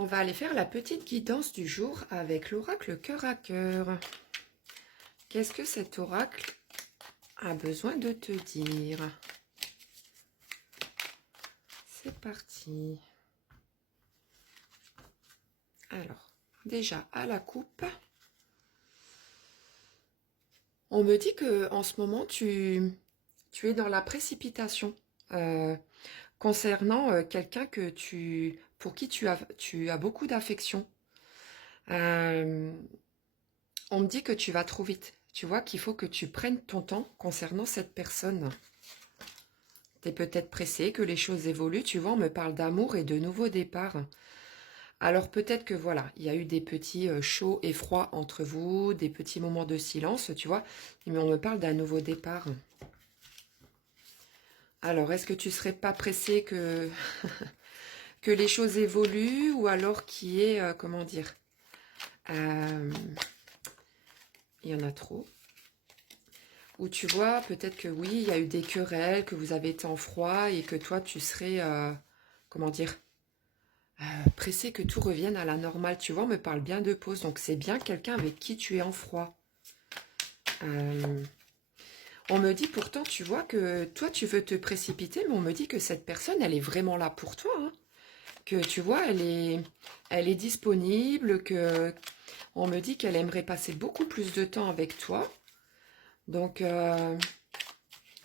On va aller faire la petite guidance du jour avec l'oracle cœur à cœur. Qu'est-ce que cet oracle a besoin de te dire? C'est parti. Alors, déjà à la coupe, on me dit que en ce moment tu es dans la précipitation concernant quelqu'un pour qui tu as beaucoup d'affection. On me dit que tu vas trop vite. Tu vois qu'il faut que tu prennes ton temps concernant cette personne. Tu es peut-être pressé, que les choses évoluent. Tu vois, on me parle d'amour et de nouveaux départs. Alors peut-être que voilà, il y a eu des petits chauds et froids entre vous, des petits moments de silence, tu vois. Mais on me parle d'un nouveau départ. Alors, est-ce que tu serais pas pressé que, que les choses évoluent ou alors qu'il y ait, comment dire, il y en a trop. Ou tu vois, peut-être que oui, il y a eu des querelles, que vous avez été en froid et que toi, tu serais, comment dire, pressé que tout revienne à la normale. Tu vois, on me parle bien de pause, donc c'est bien quelqu'un avec qui tu es en froid. On me dit pourtant, tu vois, que toi, tu veux te précipiter, mais on me dit que cette personne, elle est vraiment là pour toi. Hein. Que tu vois, elle est disponible, que on me dit qu'elle aimerait passer beaucoup plus de temps avec toi. Donc,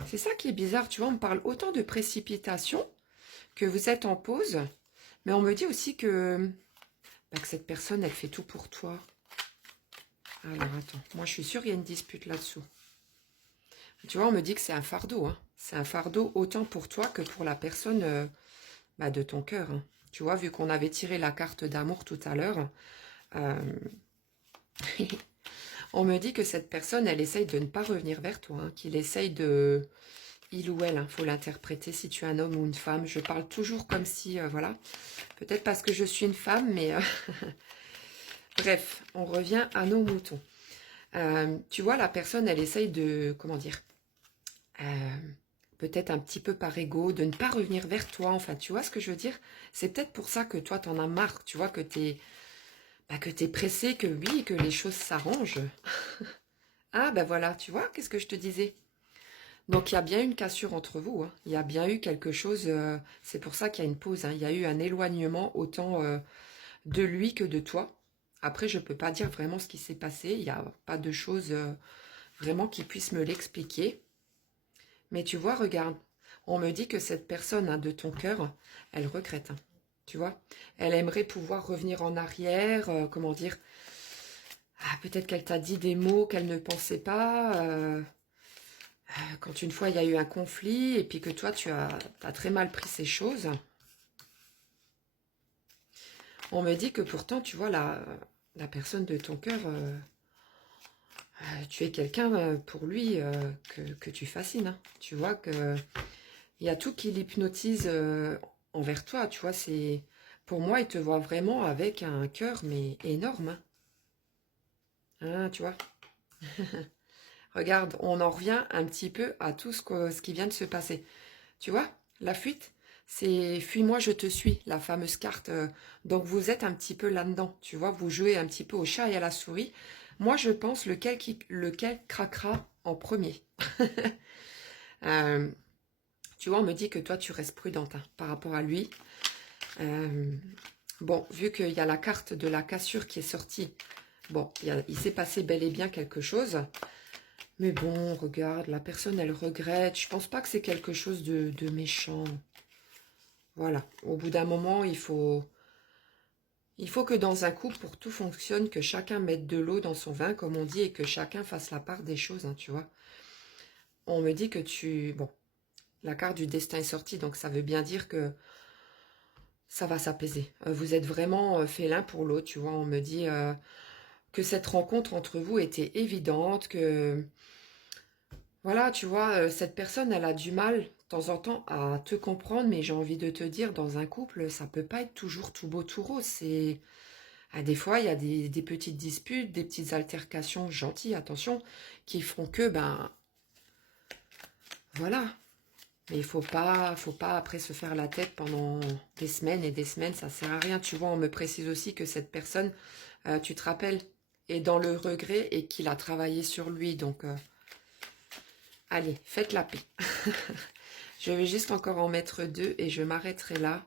c'est ça qui est bizarre, tu vois, on me parle autant de précipitation, que vous êtes en pause, mais on me dit aussi que cette personne, elle fait tout pour toi. Alors, attends, moi je suis sûre qu'il y a une dispute là-dessous. Tu vois, on me dit que c'est un fardeau, hein. C'est un fardeau autant pour toi que pour la personne de ton cœur. Hein. Tu vois, vu qu'on avait tiré la carte d'amour tout à l'heure, on me dit que cette personne, elle essaye de ne pas revenir vers toi, hein, qu'il essaye de... Il ou elle, il faut l'interpréter si tu es un homme ou une femme. Je parle toujours comme si, voilà, peut-être parce que je suis une femme, mais... Bref, on revient à nos moutons. Tu vois, la personne, elle essaye de, comment dire, peut-être un petit peu par ego, de ne pas revenir vers toi. Enfin, tu vois ce que je veux dire? C'est peut-être pour ça que toi, t'en as marre. Tu vois, que t'es pressé, que oui, que les choses s'arrangent. Ah, ben voilà, tu vois, qu'est-ce que je te disais? Donc, il y a bien une cassure entre vous. Hein. Il y a bien eu quelque chose. C'est pour ça qu'il y a une pause. Hein. Il y a eu un éloignement autant de lui que de toi. Après, je ne peux pas dire vraiment ce qui s'est passé. Il n'y a pas de choses vraiment qui puissent me l'expliquer. Mais tu vois, regarde, on me dit que cette personne hein, de ton cœur, elle regrette. Hein, tu vois, elle aimerait pouvoir revenir en arrière, comment dire, peut-être qu'elle t'a dit des mots qu'elle ne pensait pas, quand une fois il y a eu un conflit, et puis que toi tu as très mal pris ces choses. On me dit que pourtant, tu vois, la personne de ton cœur, tu es quelqu'un pour lui que tu fascines. Hein. Tu vois que il y a tout qui l'hypnotise envers toi. Tu vois, c'est pour moi, il te voit vraiment avec un cœur mais énorme. Hein. Hein, tu vois. Regarde, on en revient un petit peu à tout ce qui vient de se passer. Tu vois, la fuite, c'est fuis-moi, je te suis, la fameuse carte. Donc vous êtes un petit peu là-dedans. Tu vois, vous jouez un petit peu au chat et à la souris. Moi, je pense lequel craquera en premier. Euh, Tu vois, on me dit que toi, tu restes prudente hein, par rapport à lui. Bon, vu qu'il y a la carte de la cassure qui est sortie, bon, il s'est passé bel et bien quelque chose. Mais bon, regarde, la personne, elle regrette. Je pense pas que c'est quelque chose de méchant. Voilà, au bout d'un moment, il faut que dans un couple, pour tout fonctionne, que chacun mette de l'eau dans son vin, comme on dit, et que chacun fasse la part des choses, hein, tu vois. On me dit que bon, la carte du destin est sortie, donc ça veut bien dire que ça va s'apaiser. Vous êtes vraiment fait l'un pour l'autre, tu vois. On me dit que cette rencontre entre vous était évidente, que voilà, tu vois, cette personne, elle a du mal de temps en temps à te comprendre, mais j'ai envie de te dire, dans un couple, ça peut pas être toujours tout beau, tout rose. Des fois, il y a des petites disputes, des petites altercations gentilles, attention, qui font que, ben, voilà. Mais il faut pas après se faire la tête pendant des semaines et des semaines, ça sert à rien. Tu vois, on me précise aussi que cette personne, tu te rappelles, est dans le regret et qu'il a travaillé sur lui. Donc, allez, faites la paix. Je vais juste encore en mettre 2 et je m'arrêterai là.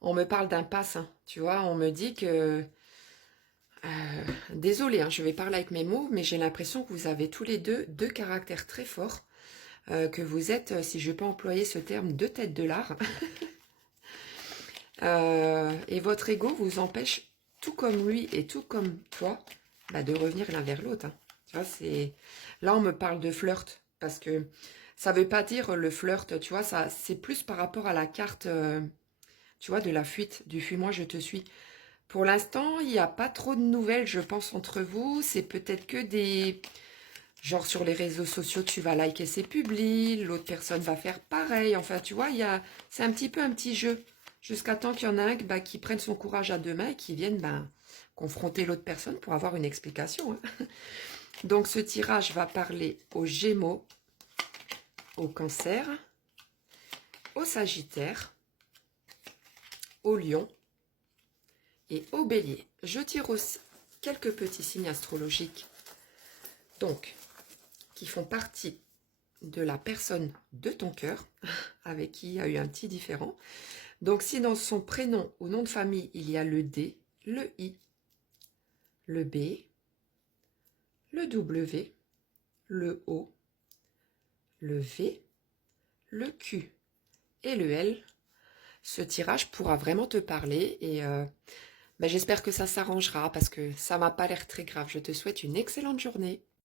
On me parle d'impasse, hein, tu vois, on me dit que... désolée, hein, je vais parler avec mes mots, mais j'ai l'impression que vous avez tous les deux caractères très forts. Que vous êtes, si je peux employer ce terme, 2 têtes de l'art. Et votre ego vous empêche, tout comme lui et tout comme toi, bah, de revenir l'un vers l'autre. Hein. Tu vois, c'est... Là, on me parle de flirt, parce que ça veut pas dire le flirt, tu vois, ça, c'est plus par rapport à la carte, tu vois, de la fuite, du fuis-moi, je te suis. Pour l'instant, il n'y a pas trop de nouvelles, je pense, entre vous. C'est peut-être que des... Genre sur les réseaux sociaux, tu vas liker ses publis, l'autre personne va faire pareil. Enfin, tu vois, c'est un petit peu un petit jeu. Jusqu'à temps qu'il y en a un bah, qui prenne son courage à 2 mains et qui vienne bah, confronter l'autre personne pour avoir une explication. Hein. Donc, ce tirage va parler aux Gémeaux, au Cancer, au Sagittaire, au Lion et au Bélier. Je tire aussi quelques petits signes astrologiques. Donc, qui font partie de la personne de ton cœur, avec qui il y a eu un petit différend. Donc, si dans son prénom ou nom de famille, il y a le D, le I, le B, le W, le O, le V, le Q et le L, ce tirage pourra vraiment te parler et ben, j'espère que ça s'arrangera parce que ça m'a pas l'air très grave. Je te souhaite une excellente journée.